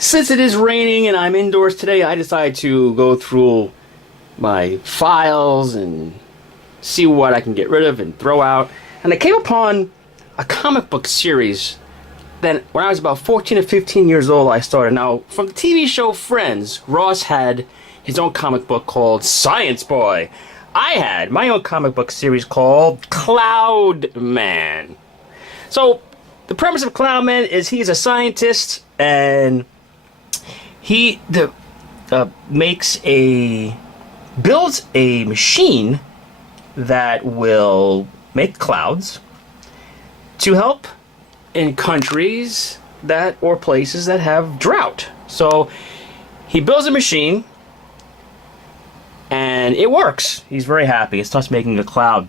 Since it is raining and I'm indoors today, I decided to go through my files and see what I can get rid of and throw out. And I came upon a comic book series that when I was about 14 or 15 years old I started. Now, from the TV show Friends, Ross had his own comic book called Science Boy. I had my own comic book series called Cloudman. So, the premise of Cloudman is he's a scientist and he builds a machine that will make clouds to help in countries or places that have drought. So he builds a machine and it works. He's very happy. It starts making a cloud.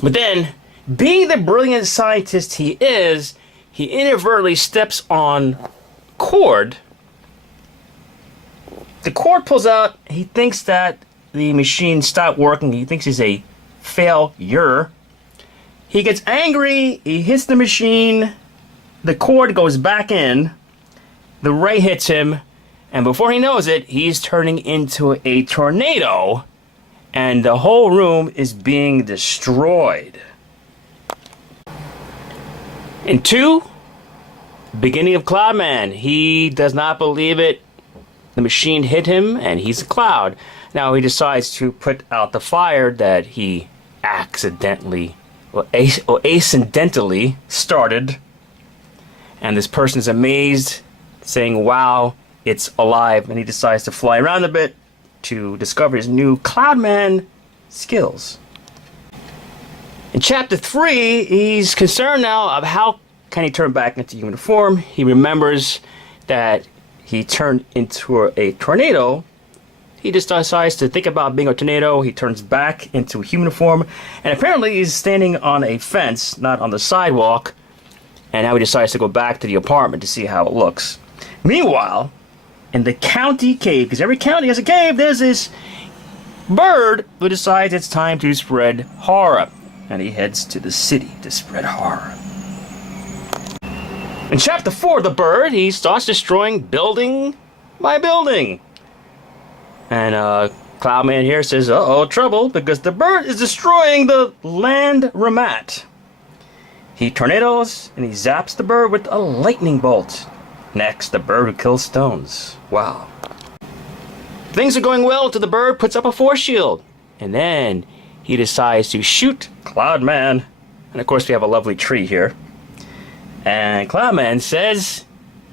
But then, being the brilliant scientist he is, he inadvertently steps on cord. The cord pulls out. He thinks that the machine stopped working. He thinks he's a failure. He gets angry. He hits the machine. The cord goes back in. The ray hits him. And before he knows it, he's turning into a tornado. And the whole room is being destroyed. In 2, beginning of Cloudman. He does not believe it. The machine hit him and he's a cloud. Now he decides to put out the fire that he accidentally or accidentally started. And this person is amazed, saying, wow, it's alive. And he decides to fly around a bit to discover his new Cloudman skills. In chapter 3, he's concerned now of how can he turn back into human form. He remembers that he turned into a tornado. He just decides to think about being a tornado. He turns back into human form. And apparently he's standing on a fence, not on the sidewalk. And now he decides to go back to the apartment to see how it looks. Meanwhile, in the county cave, because every county has a cave, there's this bird who decides it's time to spread horror. And he heads to the city to spread horror. In chapter 4, the bird, he starts destroying building by building. And Cloudman here says, uh-oh, trouble, because the bird is destroying the land ramat. He tornadoes and he zaps the bird with a lightning bolt. Next, the bird who kills stones. Wow. Things are going well until the bird puts up a force shield. And then he decides to shoot Cloudman. And of course we have a lovely tree here. And Cloudman says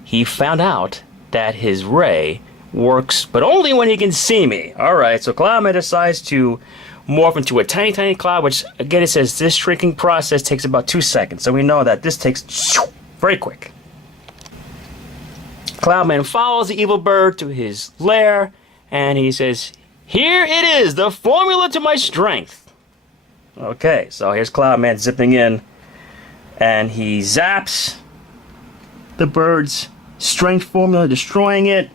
he found out that his ray works, but only when he can see me. Alright, so Cloudman decides to morph into a tiny, tiny cloud, which again it says this shrinking process takes about 2 seconds. So we know that this takes very quick. Cloudman follows the evil bird to his lair, and he says, here it is, the formula to my strength. Okay, so here's Cloudman zipping in. And he zaps the bird's strength formula, destroying it.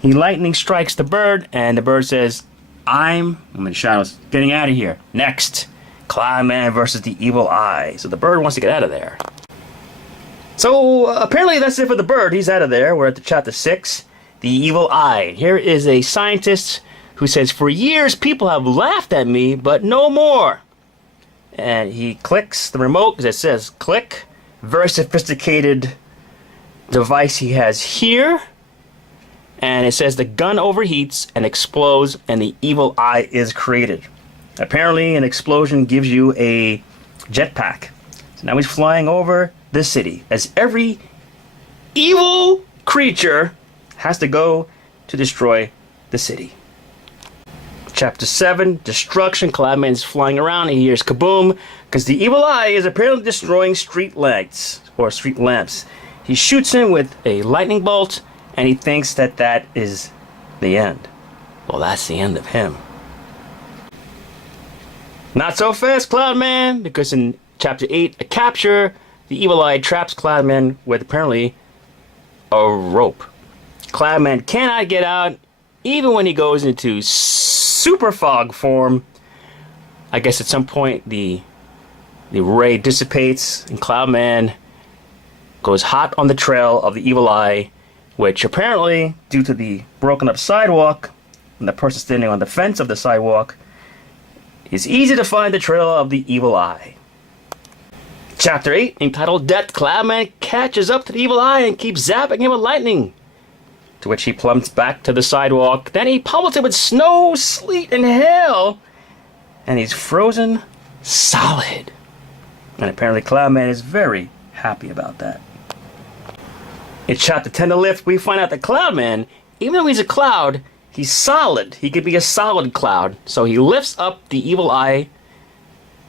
He lightning strikes the bird, and the bird says, I'm in the shadows, getting out of here. Next, Cloudman versus the evil eye. So the bird wants to get out of there. So apparently that's it for the bird. He's out of there. We're at the chapter 6, the evil eye. Here is a scientist who says, for years people have laughed at me, but no more. And he clicks the remote because it says click. Very sophisticated device he has here. And it says the gun overheats and explodes and the evil eye is created. Apparently an explosion gives you a jetpack. So now he's flying over the city as every evil creature has to go to destroy the city. Chapter 7, Destruction. Cloudman's flying around. He hears kaboom because the evil eye is apparently destroying street lights or street lamps. He shoots him with a lightning bolt and he thinks that that is the end. Well, that's the end of him. Not so fast, Cloudman, because in chapter 8, a capture, the evil eye traps Cloudman with apparently a rope. Cloudman cannot get out even when he goes into super fog form. I guess at some point the ray dissipates and Cloudman goes hot on the trail of the evil eye which apparently, due to the broken up sidewalk and the person standing on the fence of the sidewalk, is easy to find the trail of the evil eye. Chapter 8, entitled Death, Cloudman catches up to the evil eye and keeps zapping him with lightning, to which he plummets back to the sidewalk. Then he pummels it with snow, sleet, and hail, and he's frozen solid. And apparently Cloudman is very happy about that. In Chapter 10, The Lift, we find out that Cloudman, even though he's a cloud, he's solid. He could be a solid cloud. So he lifts up the evil eye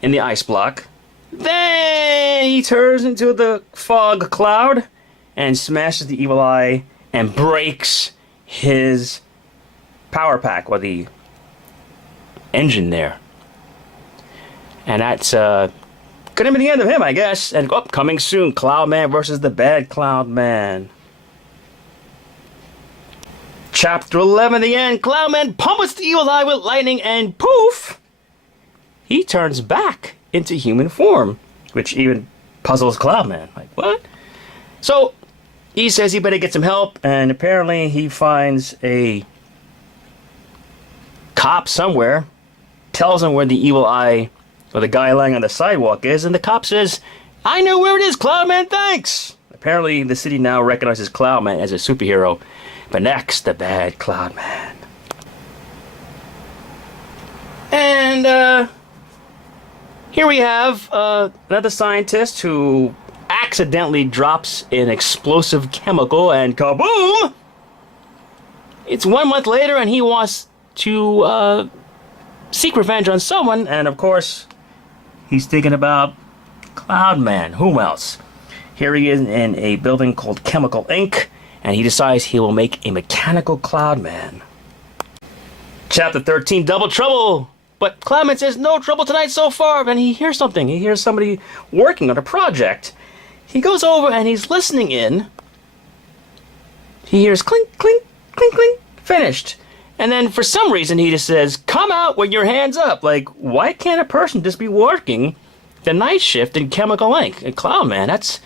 in the ice block. Then he turns into the fog cloud and smashes the evil eye and breaks his power pack, or the engine there. And that's gonna be the end of him, I guess. And coming soon, Cloudman versus the bad Cloudman. Chapter 11, the end. Cloudman pummels the evil eye with lightning, and poof, he turns back into human form, which even puzzles Cloudman. Like, what? So he says he better get some help, and apparently he finds a cop somewhere, tells him where the evil eye, or the guy lying on the sidewalk, is, and the cop says, "I know where it is, Cloudman, thanks." Apparently the city now recognizes Cloudman as a superhero. But next, the bad Cloudman. And here we have another scientist who accidentally drops an explosive chemical, and kaboom! It's 1 month later, and he wants to seek revenge on someone, and of course, he's thinking about Cloudman. Who else? Here he is in a building called Chemical Inc., and he decides he will make a mechanical Cloudman. Chapter 13, Double Trouble! But Cloudman says, no trouble tonight so far, and he hears something. He hears somebody working on a project. He goes over and he's listening in. He hears clink, clink, clink, clink, finished. And then for some reason he just says, come out with your hands up. Like, why can't a person just be working the night shift in Chemical Inc? And Cloudman, that's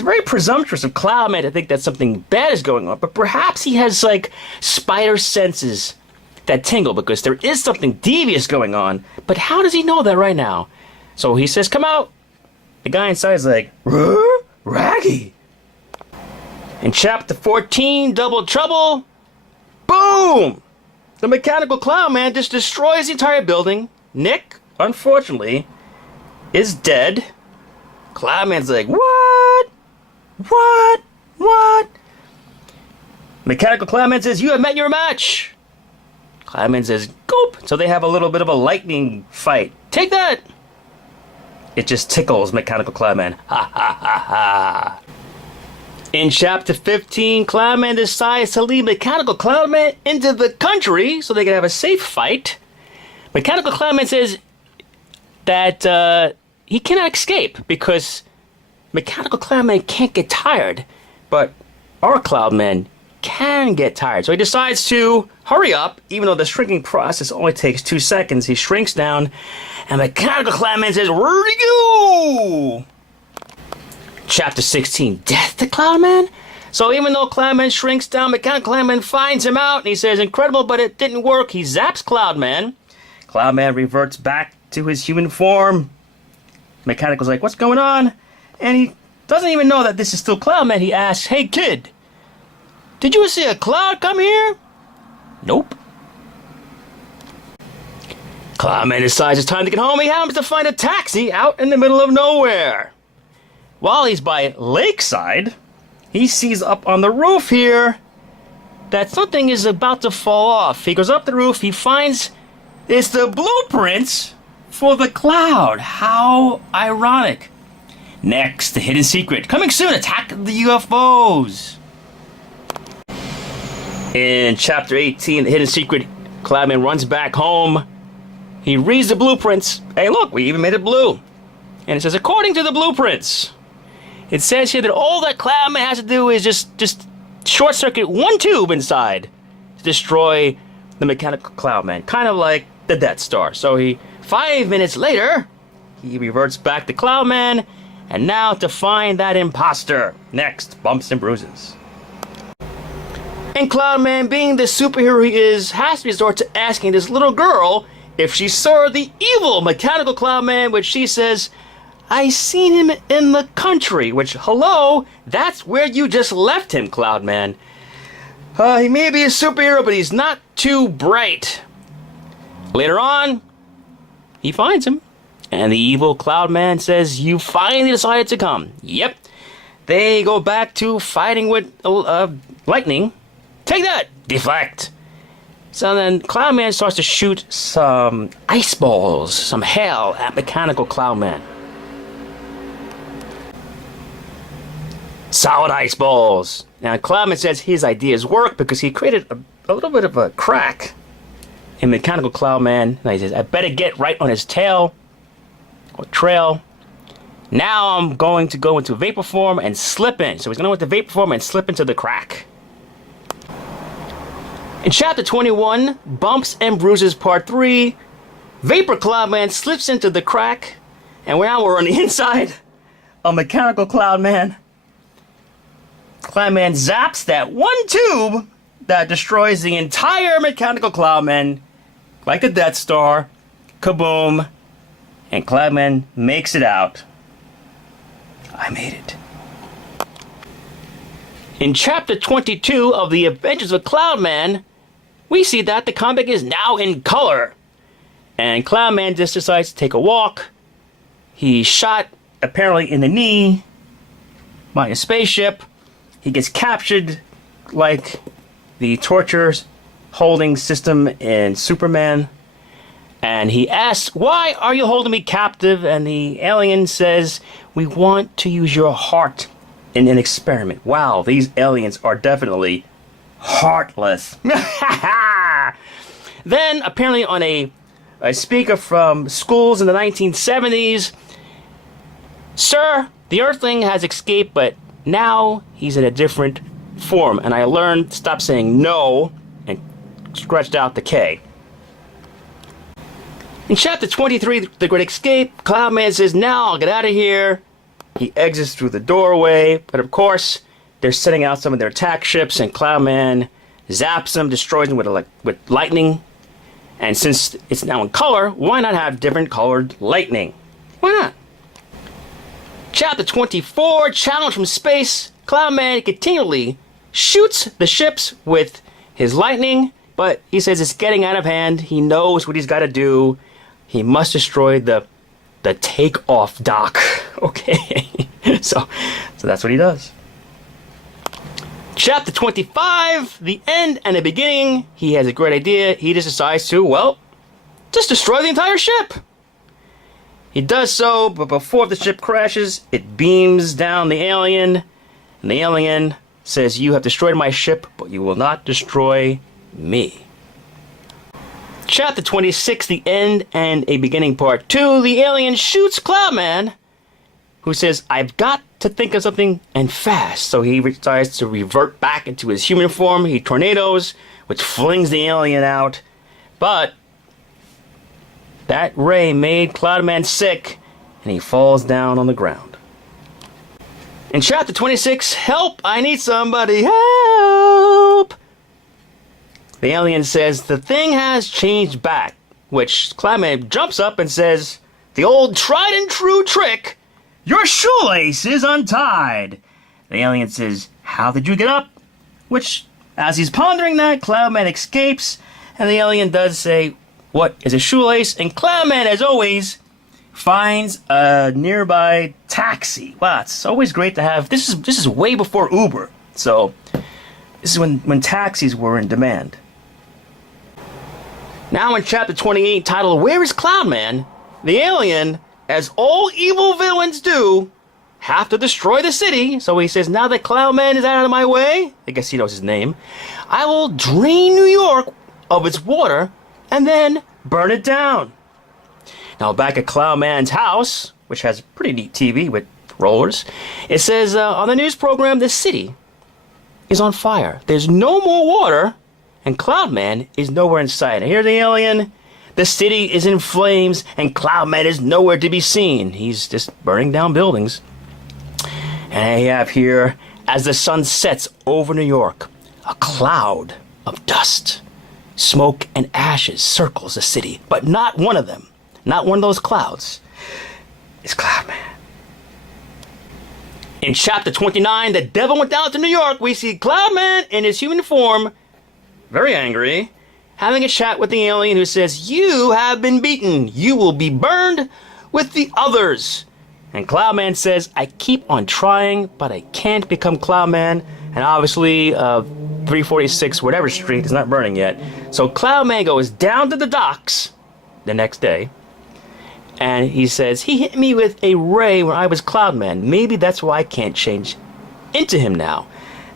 very presumptuous of Cloudman to think that something bad is going on. But perhaps he has, like, spider senses that tingle because there is something devious going on. But how does he know that right now? So he says, come out. The guy inside is like, Raggy. In Chapter 14, Double Trouble, boom! The mechanical Cloudman just destroys the entire building. Nick, unfortunately, is dead. Cloudman's like, what? What? What? Mechanical Cloudman says, you have met your match. Cloudman says, goop. So they have a little bit of a lightning fight. Take that. It just tickles Mechanical Cloudman. Ha ha ha ha. In Chapter 15, Cloudman decides to lead Mechanical Cloudman into the country so they can have a safe fight. Mechanical Cloudman says that he cannot escape because Mechanical Cloudman can't get tired, but our Cloudman can get tired. So he decides to hurry up, even though the shrinking process only takes 2 seconds. He shrinks down, and Mechanical Cloudman says, where'd he go? Chapter 16, Death to Cloudman? So even though Cloudman shrinks down, Mechanical Cloudman finds him out, and he says, incredible, but it didn't work. He zaps Cloudman. Cloudman reverts back to his human form. Mechanical's like, what's going on? And he doesn't even know that this is still Cloudman. He asks, hey kid, did you see a cloud come here? Nope. Cloudman decides it's time to get home. He happens to find a taxi out in the middle of nowhere. While he's by Lakeside, he sees up on the roof here that something is about to fall off. He goes up the roof, he finds it's the blueprints for the cloud. How ironic. Next, the hidden secret. Coming soon, Attack of the UFOs. In Chapter 18, the hidden secret, Cloudman runs back home. He reads the blueprints. Hey, look, we even made it blue. And it says, according to the blueprints, it says here that all that Cloudman has to do is just short circuit one tube inside to destroy the Mechanical Cloudman. Kind of like the Death Star. So 5 minutes later, he reverts back to Cloudman. And now to find that imposter. Next, Bumps and Bruises. And Cloudman, being the superhero he is, has to resort to asking this little girl if she saw the evil mechanical Cloudman, which she says, I seen him in the country, which, hello, that's where you just left him, Cloudman. He may be a superhero, but he's not too bright. Later on, he finds him, and the evil Cloudman says, you finally decided to come. Yep. They go back to fighting with lightning. Take that! Deflect! So then Cloudman starts to shoot some ice balls, some hail at mechanical Cloudman. Solid ice balls! Now Cloudman says his ideas work because he created a little bit of a crack in mechanical Cloudman. And he says, I better get right on his tail or trail. Now I'm going to go into vapor form and slip in. So he's going to go into vapor form and slip into the crack. In Chapter 21, Bumps and Bruises Part 3, Vapor Cloudman slips into the crack, and now we're on the inside of Mechanical Cloudman. Cloudman zaps that one tube that destroys the entire Mechanical Cloudman, like the Death Star. Kaboom. And Cloudman makes it out. I made it. In Chapter 22 of The Adventures of Cloudman, we see that the comic is now in color. And Cloudman just decides to take a walk. He's shot, apparently in the knee, by a spaceship. He gets captured like the torture holding system in Superman. And he asks, why are you holding me captive? And the alien says, we want to use your heart in an experiment. Wow, these aliens are definitely heartless. Then, apparently on a speaker from schools in the 1970s, sir, the Earthling has escaped, but now he's in a different form. And I learned to stop saying no and scratched out the K. In Chapter 23, The Great Escape, Cloudman says, now I'll get out of here. He exits through the doorway, but of course, they're setting out some of their attack ships, and Cloudman zaps them, destroys them with lightning. And since it's now in color, why not have different colored lightning? Why not? Chapter 24, Challenge from Space. Cloudman continually shoots the ships with his lightning, but he says it's getting out of hand. He knows what he's got to do. He must destroy the takeoff dock. Okay. so that's what he does. Chapter 25, the end and the beginning. He has a great idea. He just decides to, well, just destroy the entire ship. He does so, but before the ship crashes, it beams down the alien. And the alien says, you have destroyed my ship, but you will not destroy me. Chapter 26, the end and a beginning part 2. The alien shoots Cloudman, who says, I've got to think of something and fast. So he decides to revert back into his human form. He tornadoes, which flings the alien out. But that ray made Cloudman sick, and he falls down on the ground. In Chapter 26, help! I need somebody! Help! The alien says, the thing has changed back, which Cloudman jumps up and says, the old tried and true trick, your shoelace is untied. The alien says, how did you get up? Which, as he's pondering that, Cloudman escapes, and the alien does say, what is a shoelace? And Cloudman, as always, finds a nearby taxi. Wow, it's always great to have, this is way before Uber, so this is when taxis were in demand. Now in Chapter 28, titled, Where is Cloudman? The alien, as all evil villains do, have to destroy the city. So he says, now that Cloudman is out of my way, I guess he knows his name, I will drain New York of its water and then burn it down. Now back at Cloudman's house, which has a pretty neat TV with rollers, it says on the news program, the city is on fire. There's no more water, and Cloudman is nowhere in sight. And here's the alien. The city is in flames, and Cloudman is nowhere to be seen. He's just burning down buildings. And I have here, as the sun sets over New York, a cloud of dust, smoke and ashes circles the city, but not one of them, not one of those clouds, is Cloudman. In chapter 29, The Devil Went Down to New York, we see Cloudman in his human form, very angry, having a chat with the alien who says, "You have been beaten. You will be burned with the others." And Cloudman says, "I keep on trying, but I can't become Cloudman." And obviously, 346 whatever street is not burning yet. So Cloudman goes down to the docks the next day, and he says, "He hit me with a ray when I was Cloudman. Maybe that's why I can't change into him now."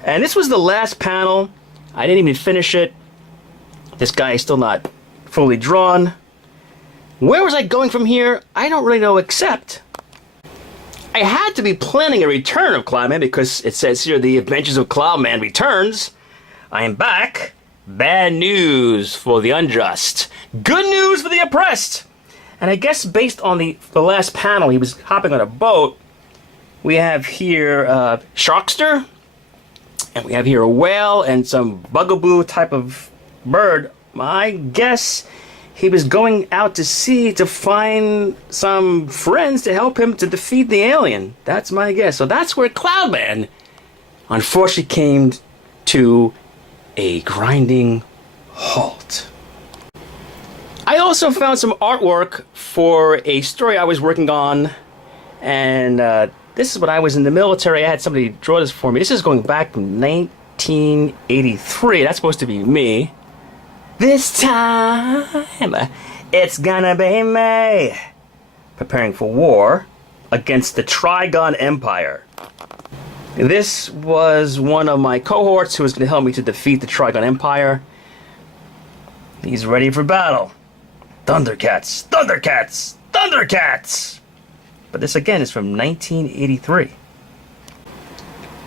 And this was the last panel. I didn't even finish it. This guy is still not fully drawn. Where was I going from here? I don't really know, except I had to be planning a return of Cloudman because it says here, "The Adventures of Cloudman returns." I am back. Bad news for the unjust. Good news for the oppressed. And I guess based on the last panel, he was hopping on a boat. We have here Sharkster. And we have here a whale and some bugaboo type of bird. I guess he was going out to sea to find some friends to help him to defeat the alien. That's my guess. So that's where Cloudman unfortunately came to a grinding halt. I also found some artwork for a story I was working on, and this is when I was in the military. I had somebody draw this for me. This is going back to 1983. That's supposed to be me. This time, it's gonna be me. Preparing for war against the Trygon Empire. This was one of my cohorts who was going to help me to defeat the Trygon Empire. He's ready for battle. Thundercats! Thundercats! Thundercats! But this again is from 1983.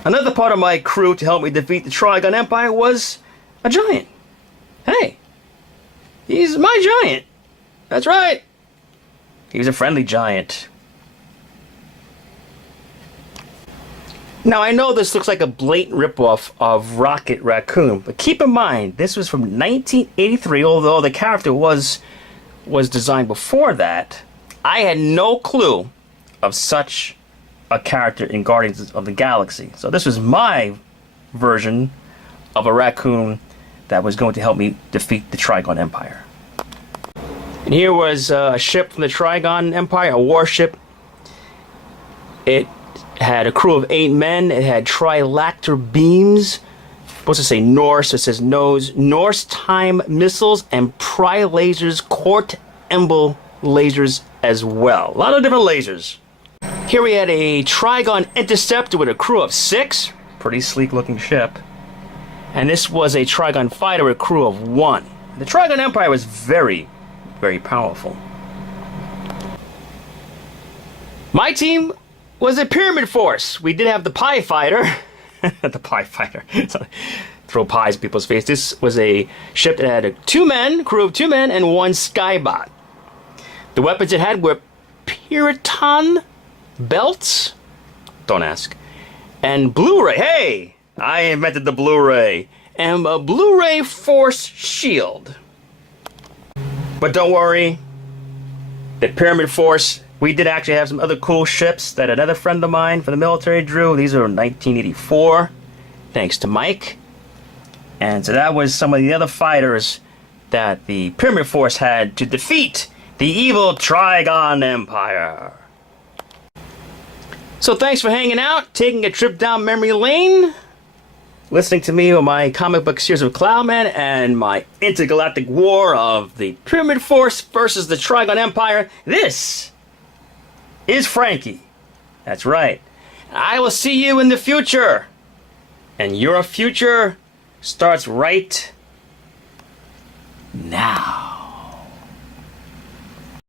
Another part of my crew to help me defeat the Trygon Empire was a giant. Hey, he's my giant. That's right. He was a friendly giant. Now I know this looks like a blatant ripoff of Rocket Raccoon, but keep in mind this was from 1983. Although the character was designed before that, I had no clue of such a character in Guardians of the Galaxy. So this was my version of a raccoon that was going to help me defeat the Trygon Empire. And here was a ship from the Trygon Empire, a warship. It had a crew of 8 men. It had trilactor beams. Supposed to say Norse. It says Norse time missiles and lasers, Court Embl lasers as well. A lot of different lasers. Here we had a Trygon Interceptor with a crew of 6. Pretty sleek looking ship. And this was a Trygon Fighter with a crew of 1. The Trygon Empire was very, very powerful. My team was a Pyramid Force. We did have the Pie Fighter. The Pie Fighter. Throw pies in people's face. This was a ship that had crew of 2 men, and 1 Skybot. The weapons it had were Puritan belts. Don't ask. And Blu-ray. Hey! I invented the Blu-ray. And a Blu-ray Force shield. But don't worry. The Pyramid Force, we did actually have some other cool ships that another friend of mine from the military drew. These are 1984. Thanks to Mike. And so that was some of the other fighters that the Pyramid Force had to defeat the evil Trygon Empire. So thanks for hanging out, taking a trip down memory lane, listening to me with my comic book series of Cloudman and my intergalactic war of the Pyramid Force versus the Trygon Empire. This is Frankie. That's right. I will see you in the future. And your future starts right now.